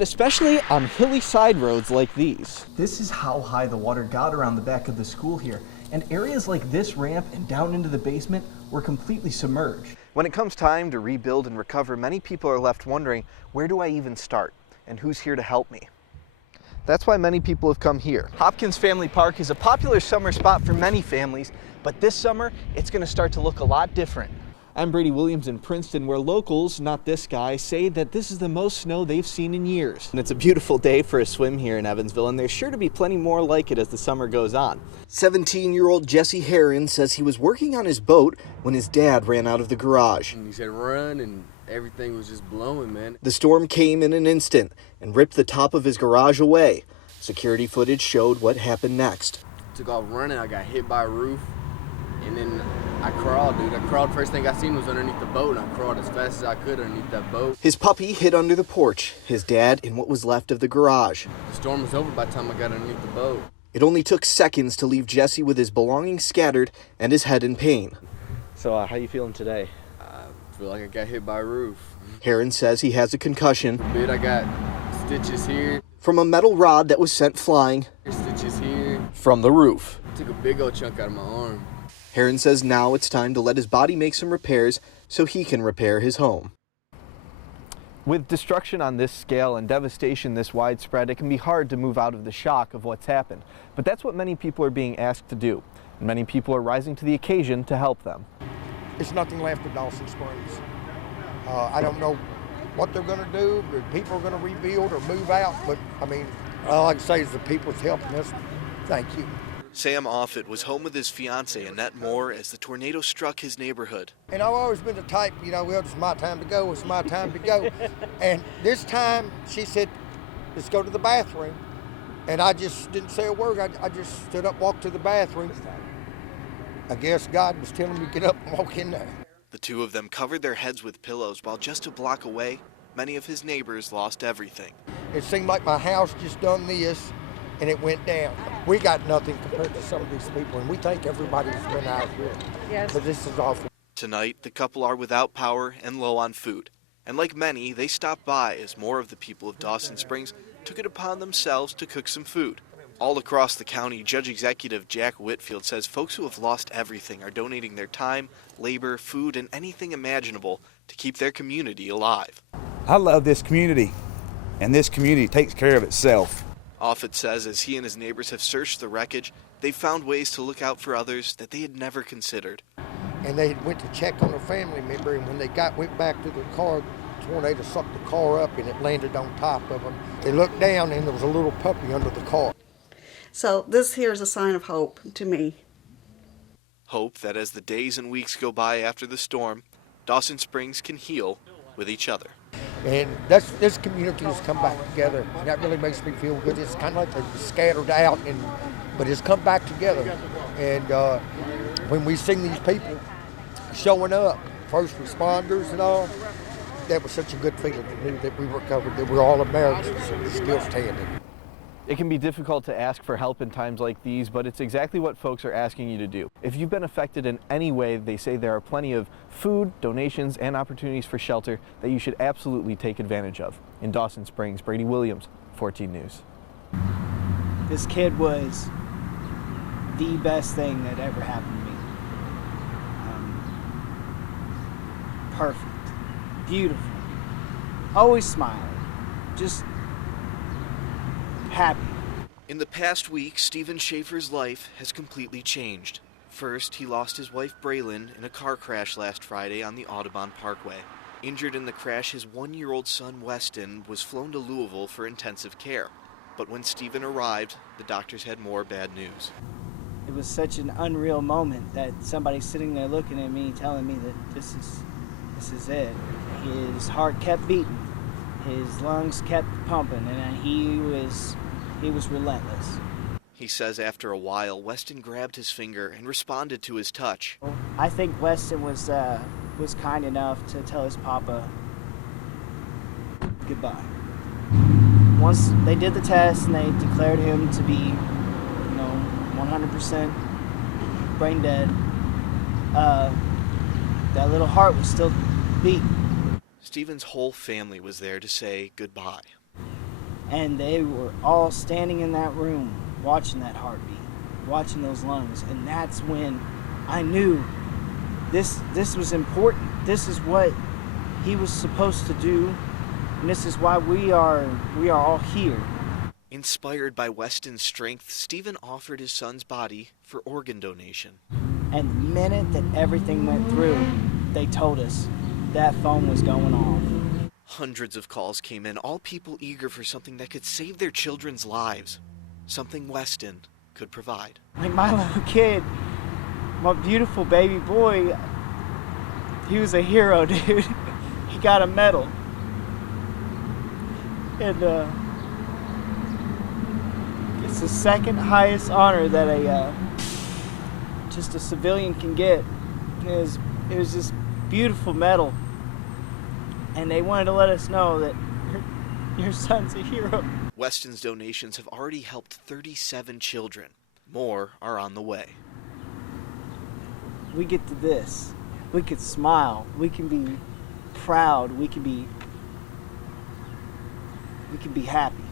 Especially on hilly side roads like these. This is how high the water got around the back of the school here, and areas like this ramp and down into the basement were completely submerged. When it comes time to rebuild and recover, many people are left wondering, where do I even start? And who's here to help me? That's why many people have come here. Hopkins Family Park is a popular summer spot for many families, but this summer, it's going to start to look a lot different. I'm Brady Williams in Princeton, where locals, not this guy, say that this is the most snow they've seen in years. And it's a beautiful day for a swim here in Evansville, and there's sure to be plenty more like it as the summer goes on. 17-year-old Jesse Herron says he was working on his boat when his dad ran out of the garage. And he said run, and everything was just blowing, man. The storm came in an instant and ripped the top of his garage away. Security footage showed what happened next. Took off running, I got hit by a roof, and then I crawled, dude. I crawled, first thing I seen was underneath the boat, and I crawled as fast as I could underneath that boat. His puppy hid under the porch, his dad in what was left of the garage. The storm was over by the time I got underneath the boat. It only took seconds to leave Jesse with his belongings scattered and his head in pain. So how you feeling today? I feel like I got hit by a roof. Herron says he has a concussion. Dude, I got stitches here. From a metal rod that was sent flying. Stitches here. From the roof. Took a big old chunk out of my arm. Herron says now it's time to let his body make some repairs so he can repair his home. With destruction on this scale and devastation this widespread, it can be hard to move out of the shock of what's happened. But that's what many people are being asked to do. And many people are rising to the occasion to help them. There's nothing left of Dawson Springs. I don't know what they're going to do, if people are going to rebuild or move out, but I mean, all I can say is the people's helping us. Thank you. Sam Offit was home with his fiancée, Annette Moore, as the tornado struck his neighborhood. And I've always been the type, well, it's my time to go, it's my time to go. And this time, she said, let's go to the bathroom. And I just didn't say a word. I just stood up, walked to the bathroom. I guess God was telling me to get up and walk in there. The two of them covered their heads with pillows, while just a block away, many of his neighbors lost everything. It seemed like my house just done this, and it went down. We got nothing compared to some of these people, and we thank everybody who's been out here. Yes. But this is awful. Tonight, the couple are without power and low on food. And like many, they stopped by as more of the people of Dawson Springs took it upon themselves to cook some food. All across the county, Judge Executive Jack Whitfield says folks who have lost everything are donating their time, labor, food, and anything imaginable to keep their community alive. I love this community, and this community takes care of itself. Offit says as he and his neighbors have searched the wreckage, they've found ways to look out for others that they had never considered. And they went to check on a family member, and when they went back to their car, the tornado sucked the car up and it landed on top of them. They looked down and there was a little puppy under the car. So this here is a sign of hope to me. Hope that as the days and weeks go by after the storm, Dawson Springs can heal with each other. And this community has come back together. And that really makes me feel good. It's kind of like they're scattered out, but it's come back together. And when we see these people showing up, first responders and all, that was such a good feeling to know that we were covered, that we're all Americans still standing. It can be difficult to ask for help in times like these, but it's exactly what folks are asking you to do. If you've been affected in any way, they say there are plenty of food, donations, and opportunities for shelter that you should absolutely take advantage of. In Dawson Springs, Brady Williams, 14 News. This kid was the best thing that ever happened to me. Perfect, beautiful, always smiling, just happy. In the past week, Stephen Schaefer's life has completely changed. First, he lost his wife Braylon in a car crash last Friday on the Audubon Parkway. Injured in the crash, his 1-year-old son Weston was flown to Louisville for intensive care. But when Stephen arrived, the doctors had more bad news. It was such an unreal moment that somebody's sitting there looking at me, telling me that this is it. His heart kept beating, his lungs kept pumping, and he was relentless. He says after a while, Weston grabbed his finger and responded to his touch. I think Weston was kind enough to tell his papa goodbye. Once they did the test and they declared him to be, 100% brain dead, that little heart was still beating. Stephen's whole family was there to say goodbye. And they were all standing in that room watching that heartbeat, watching those lungs. And that's when I knew this was important. This is what he was supposed to do, and this is why we are all here. Inspired by Weston's strength, Stephen offered his son's body for organ donation. And the minute that everything went through, they told us that phone was going off. Hundreds of calls came in, all people eager for something that could save their children's lives, something Weston could provide. Like my little kid, my beautiful baby boy, he was a hero, dude. He got a medal. And it's the second highest honor that just a civilian can get. It was this beautiful medal. And they wanted to let us know that your son's a hero. Weston's donations have already helped 37 children. More are on the way. We get to this. We could smile. We can be proud. We can be happy.